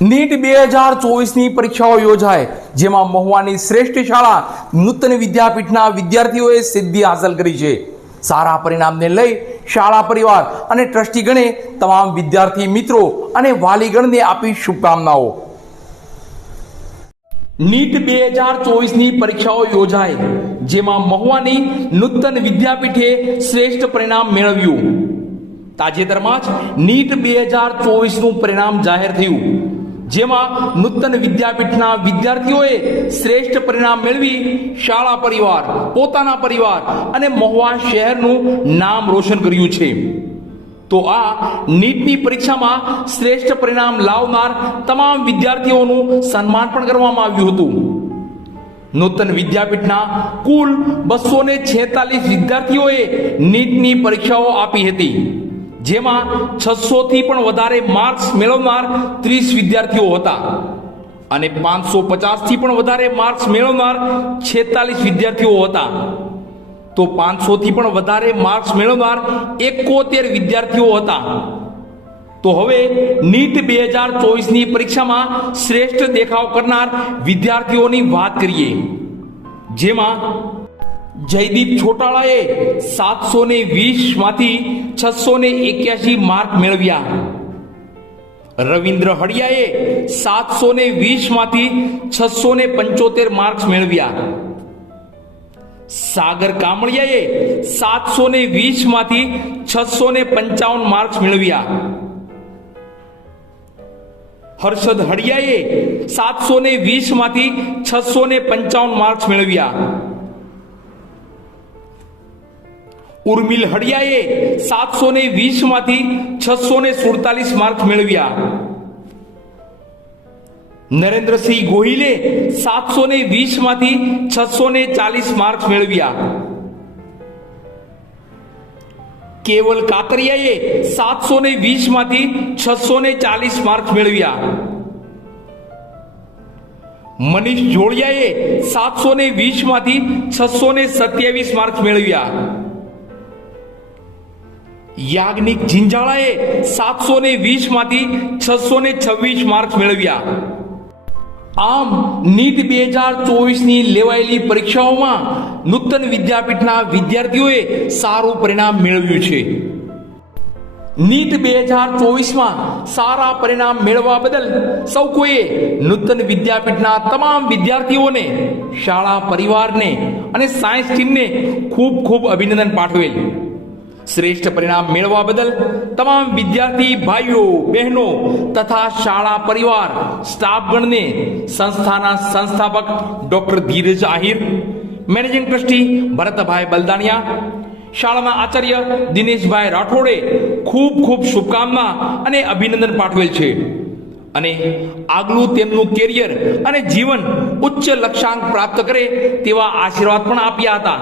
NEET 2024ની પરીક્ષાઓ યોજાય, જેમાં મહુવાની શ્રેષ્ઠ શાળા નૂતન વિદ્યાપીઠના વિદ્યાર્થીઓએ સિદ્ધિ હાંસલ કરી છે. સારા પરિણામને લઈ શાળા પરિવાર અને ટ્રસ્ટીગણે તમામ વિદ્યાર્થી મિત્રો અને વાલીગણને આપી શુભકામનાઓ. નીટ 2024ની પરીક્ષાઓ યોજાય, જેમાં મહુવાની નૂતન વિદ્યાપીઠે શ્રેષ્ઠ પરિણામ મેળવ્યું. તાજેતરમાં જ નીટ 2024નું પરિણામ જાહેર થયું, જેમાં નૂતન વિદ્યાપીઠના વિદ્યાર્થીઓએ શ્રેષ્ઠ પરિણામ મેળવી શાળા પરિવાર, પોતાના પરિવાર અને મહુવા શહેરનું નામ રોશન કર્યું છે. તો આ નીટની પરીક્ષામાં શ્રેષ્ઠ પરિણામ લાવનાર તમામ વિદ્યાર્થીઓનું સન્માન પણ કરવામાં આવ્યું હતું. નૂતન વિદ્યાપીઠના કુલ 246 વિદ્યાર્થીઓએ નીટની પરીક્ષાઓ આપી હતી, જેમાં 600 થી પણ વધારે માર્ક્સ મેળવનાર 30 વિદ્યાર્થીઓ હતા અને 550 થી પણ વધારે માર્ક્સ મેળવનાર 46 વિદ્યાર્થીઓ હતા. તો 500 થી પણ વધારે માર્ક્સ મેળવનાર 71 વિદ્યાર્થીઓ હતા. તો હવે નીટ 2024ની પરીક્ષામાં શ્રેષ્ઠ દેખાવ કરનાર વિદ્યાર્થીઓની વાત કરીએ, જેમાં જયદીપ છોટાળાએ 720 માંથી 681 માર્ક મેળવ્યા. રવિન્દ્ર હડિયાએ 720 માંથી 675 માર્ક્સ મેળવ્યા. સાગર કામળિયાએ 720 માંથી 655 માર્ક્સ મેળવ્યા. હર્ષદ હડિયાએ 720 માંથી 655 માર્ક્સ મેળવ્યા. ઉર્મિલ હડિયાએ 720 માંથી 647 માર્ક્સ મેળવ્યા. નરેન્દ્રસિંહ ગોહિલે 720 માંથી 640 માર્ક્સ મેળવ્યા. કેવલ કાતરિયાએ 720 માંથી 640 માર્ક્સ મેળવ્યા. મનીષ જોડિયાએ 720 માંથી 627 માર્ક્સ મેળવ્યા. યાજ્ઞિક ઝિંઝાળાએ 720 માંથી 626 માર્ક્સ મેળવ્યા. આમ નીટ 2024ની લેવાયેલી પરીક્ષાઓમાં નૂતન વિદ્યાપીઠના વિદ્યાર્થીઓએ સારું પરિણામ મેળવ્યું છે. નીટ 2024માં સારા પરિણામ મેળવવા બદલ સૌ કોઈએ નૂતન વિદ્યાપીઠના તમામ વિદ્યાર્થીઓને, શાળા પરિવારને અને સાયન્સ ટીમને ખૂબ ખૂબ અભિનંદન પાઠવેલ. શ્રેષ્ઠ પરિણામ મેળવવા બદલ તમામ વિદ્યાર્થી ભાઈઓ બહેનો તથા શાળા પરિવાર સ્ટાફગણને સંસ્થાના સંસ્થાપક ડોક્ટર ધીરજ આહિર, મેનેજિંગ ટ્રસ્ટી ભરતભાઈ બલદાણિયા, શાળાના આચાર્ય દિનેશભાઈ રાઠોડે ખૂબ ખૂબ શુભકામના અને અભિનંદન પાઠવેલ છે અને આગલું તેમનું કેરિયર અને જીવન ઉચ્ચ લક્ષ્યાંક પ્રાપ્ત કરે તેવા આશીર્વાદ પણ આપ્યા હતા.